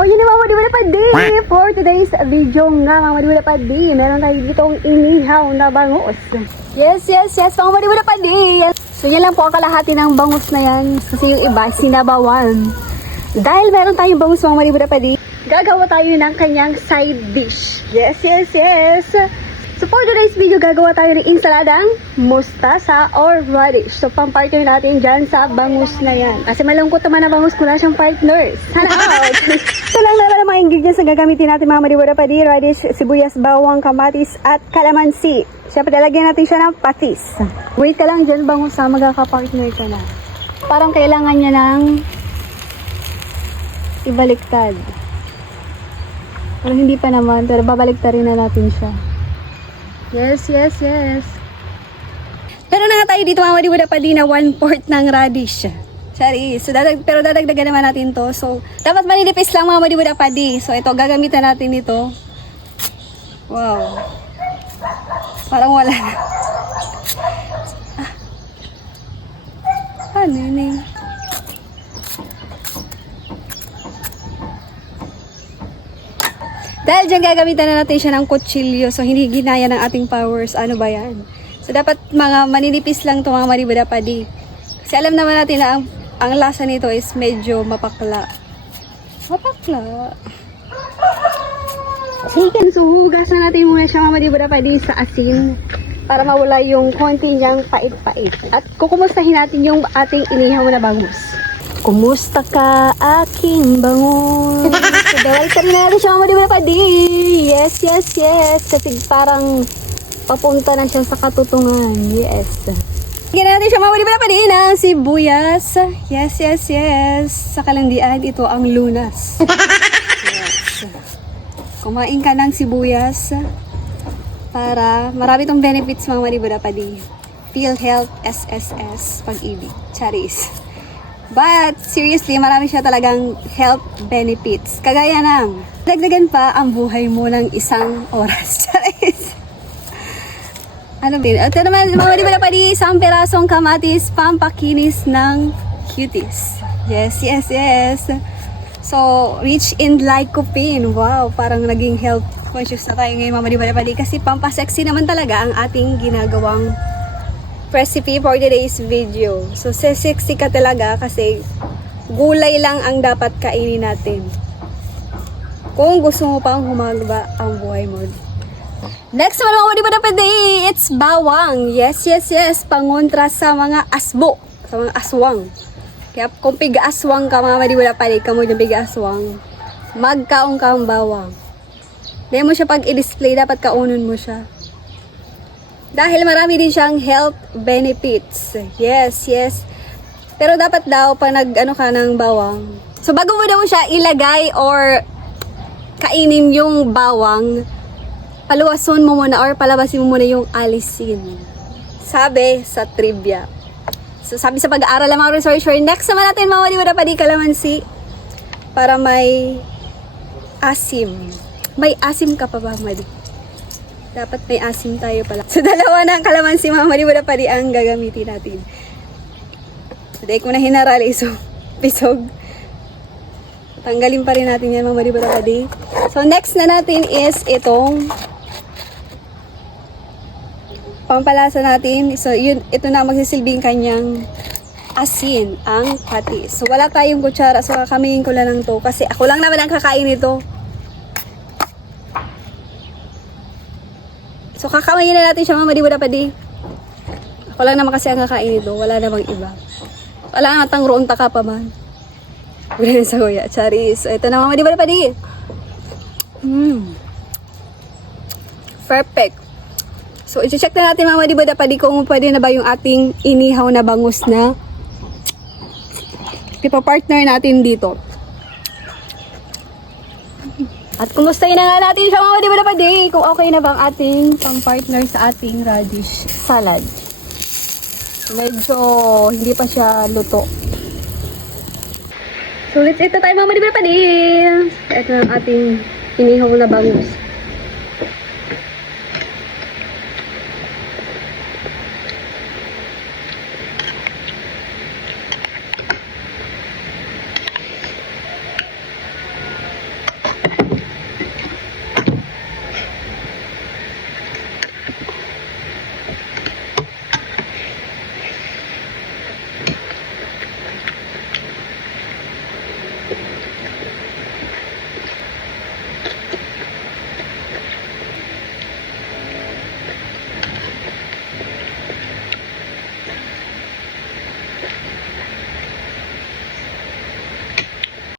O yun na mga Madiwala Padi, for today's video nga mga Madiwala Padi, meron tayo ditong inihaw na bangus. Yes, mga Madiwala Padi. So yan lang po ang kalahati ng bangus na yan, kasi yung iba sinabawan. Dahil meron tayong bangus mga Madiwala Padi, gagawa tayo ng kanyang side dish. Yes. So for today's video, gagawa tayo ng insaladang mustasa or radish. So pang-partner natin dyan sa bangus na yan. Kasi malungkot naman na bangus, wala siyang partners. Sana out! So lang naman ang mga ingredients na gagamitin natin mga Madiwala Padi: radish, sibuyas, bawang, kamatis, at kalamansi. Siyempre, lalagyan natin siya ng patis. Wait ka lang dyan, bangus ha, magkaka-partner ka na. Parang kailangan niya ng ibaliktad. Pero hindi pa naman, pero babaliktarin na natin siya. Yes. Pero na nga tayo dito mga Madiwala Padi na 1/4 ng radish. Sorry. So, pero dadagdagan naman natin to. So, dapat maninipis lang mga Madiwala Padi. So, ito, gagamitan natin ito. Wow. Parang wala na. Ano yun eh? Dahil dyan gagamitan na natin siya ng kutsilyo, so hindi ginaya ng ating powers. Ano ba yan? So dapat mga maninipis lang ito mga Madiwala Padi. Kasi alam naman natin na ang lasa nito is medyo mapakla. Sige, so hugasan natin muna siya mga Madiwala Padi sa asin para mawala yung konti niyang pait-pait. At kukumustahin natin yung ating inihaw na bangus. Kumusta ka, aking bangus? So, dawal ka rin natin siya mga Madiwala Padi. Yes. Kasi parang papunta na siya sa katutungan. Yes. Lagyan natin siya mga Madiwala Padi ng sibuyas. Yes. Sa kalandian, ito ang lunas. Yes. Kumain ka ng sibuyas para marami tong benefits mga Madiwala Padi. PhilHealth, SSS, pag-ibig. Charis. But, seriously, marami siya talagang health benefits. Kagaya ng, dagdagan pa ang buhay mo ng 1 oras. Charis. Ano din? Ito naman, mga Madiwala Padi, isang perasong kamatis, pampakinis ng cuties. Yes. So, rich in lycopene. Wow, parang naging health conscious na tayo ngayon, mga Madiwala Padi. Kasi pampasexy naman talaga ang ating ginagawang recipe for today's video. So, sexy ka talaga kasi gulay lang ang dapat kainin natin. Kung gusto mo pang humaba ang buhay mo. Next naman mga Madiwala Padi, it's bawang. Yes. Pangontra sa mga asbo, sa mga aswang. Kaya kung piga-aswang ka mga Madiwala Padi, kamo yung piga-aswang, magkaong ka ang bawang. Dahil mo siya pag i-display, dapat kaunon mo siya. Dahil marami din siyang health benefits. Yes. Pero dapat daw, pag nag-ano ka ng bawang, so bago mo daw siya ilagay or kainin yung bawang, paluwason mo muna or palabasin mo muna yung alisin. Sabi sa trivia. So sabi sa pag-aaral ng mga researcher, next naman natin mga Madiwala Padi, kalamansi. Para may asim. May asim ka pa ba, Madi? Dapat may asim tayo pala. So, 2 ng kalamansi mga Madiwala Padi ang gagamitin natin. So, dahil ko na hinarali, so, pisog. Tanggalin pa rin natin yan mga Madiwala Padi. So, next na natin is itong pampalasa natin. So, ito na magsisilbing kanyang asin, ang patis. So, wala tayong kutsara. So, kakamihin ko lang to kasi ako lang naman ang kakain nito. So, kakamayin na natin siya mga Madiwala Padi. Ako lang naman kasi ang kakain ito. Wala namang iba. Wala nga tang roon taka pa man. Wala na sa kuya. Charis. So, ito na mga Madiwala Padi. Perfect. So, i-check na natin mga Madiwala Padi kung pwede na ba yung ating inihaw na bangus na ipa-partner natin dito. At kumustahin na nga natin siya mga Madiwala Padi kung okay na bang ating pang-partner sa ating radish salad. Medyo hindi pa siya luto. So let's eat na tayo mga Madiwala Padi. Ito ang ating inihaw na bangus.